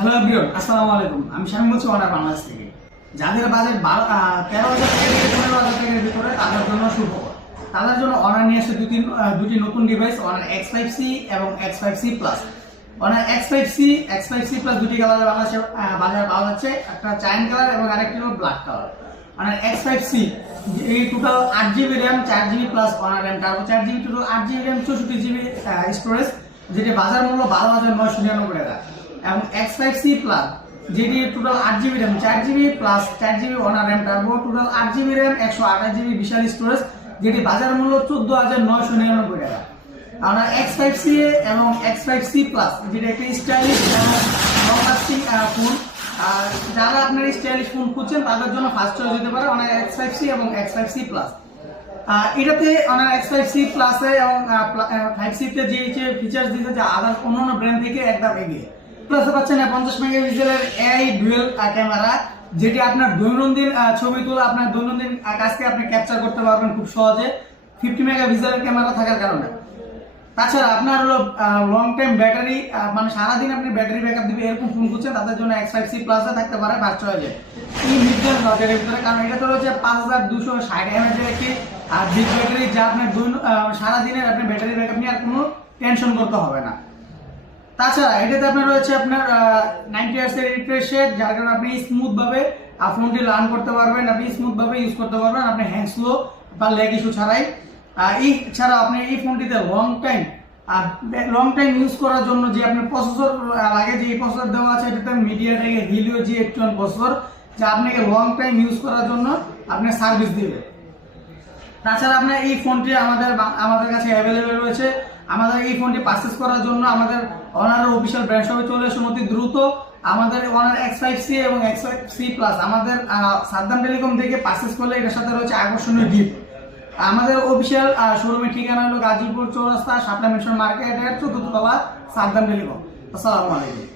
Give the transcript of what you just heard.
Hello everyone, আসসালামু আলাইকুম। আমি শামীম বলছি অনার বাংলাদেশ থেকে। যাদের বাজেট 13,000 থেকে 15,000 টাকার ভিতরে তাদের জন্য সুখবর। তাদের জন্য অনার নিয়ে এসে দুটি নতুন ডিভাইস, অনার X5C এবং X5C plus. Honour X5C plus দুটি কালারে বাজারে পাওয়া যাচ্ছে, একটা চাইন কালার এবং আরেকটি হলো ব্ল্যাক কালার। অনার X5C এই total 8GB RAM, 4GB plus honour RAM turbo 4GB, total 8GB RAM, 64GB storage, যেটি বাজার মূল্য 12,999 টাকা। এবং X5C প্লাস যেটি total 8GB RAM, 4GB plus 4GB honour RAM turbo, total 8GB RAM, 128GB বিশাল storage, যেটি বাজার মূল্য 14,999 টাকা। আমরা X5C এবং X5C প্লাস যেটা একটি স্টাইলিশ এবং লং লাস্টিং ফোন, যারা আপনার স্টাইলিশ ফোন খুঁজছেন তাদের জন্য ফার্স্ট চয়েস হতে পারে অনার X5C এবং X5C প্লাস। এটাতে অনার X5C প্লাসে এবং 5C তে যে ফিচার্স দিতে যে আদার অন্যান্য ব্র্যান্ড থেকে একদম এগিয়ে। প্লাসে পাচ্ছেন 50 মেগাপিক্সেলের AI ডুয়েল ক্যামেরা, যেটি আপনার দৈনন্দিন ছবি তোলা, আপনার দৈনন্দিন কাজকে আপনি ক্যাপচার করতে পারবেন খুব সহজে 50 মেগাপিক্সেলের ক্যামেরা থাকার কারণে। তাছাড়া আপনার হলো লং টাইম ব্যাটারি, মানে সারাদিন আপনি ব্যাটারি ব্যাকআপ দিবে এরকম ফোন খুঁজছেন তাদের জন্য X5C প্লাসে থাকতে পারে ফার্স্ট চয়েসে এই মিড রেঞ্জ বাজেটের ভিতরে। কারণ এটা তো হচ্ছে 5260 mAh এর একটি বিগ ব্যাটারি, যা আপনার সারাদিনের আপনি ব্যাটারি ব্যাকআপ নিয়ে আর কোনো টেনশন করতে হবে না। তাছাড়া এটাতে আপনার রয়েছে আপনার 90 Hz এর রিফ্রেশ রেট, যার কারণে আপনি স্মুথ ভাবে ফোনটি রান করতে পারবেন, আপনি স্মুথ ভাবে ইউজ করতে পারবেন, আপনি হ্যাং স্লো বা ল্যাগ ইস্যু ছাড়াই। এই ছাড়া আপনি এই ফোনটিতে লং টাইম ইউজ করার জন্য যে আপনার প্রসেসর লাগে, যে প্রসেসর দেওয়া আছে এটাতে মিডিয়াটেক হিলিও G81 প্রসেসর, যা আপনাকে লং টাইম ইউজ করার জন্য আপনার সার্ভিস দিবে। তাছাড়া আপনার এই ফোনটি আমাদের কাছে অ্যাভেলেবেল রয়েছে। আমাদের এই ফোনটি পারচেস করার জন্য আমাদের অনারের অফিসিয়াল ব্র্যান্ড শপে চলে আসুন অতি দ্রুত। আমাদের অনার X5C এবং X5C প্লাস আমাদের সাদ্দাম টেলিকম থেকে পারচেস করলে এটার সাথে রয়েছে আকর্ষণীয় গিফট। আমাদের অফিসিয়াল শোরুমের ঠিকানা হলো গাজীপুর চৌরাস্তা, শাপলা মেনশন মার্কেটের 4th তলা, সাদ্দাম টেলিকম। আসসালামু আলাইকুম।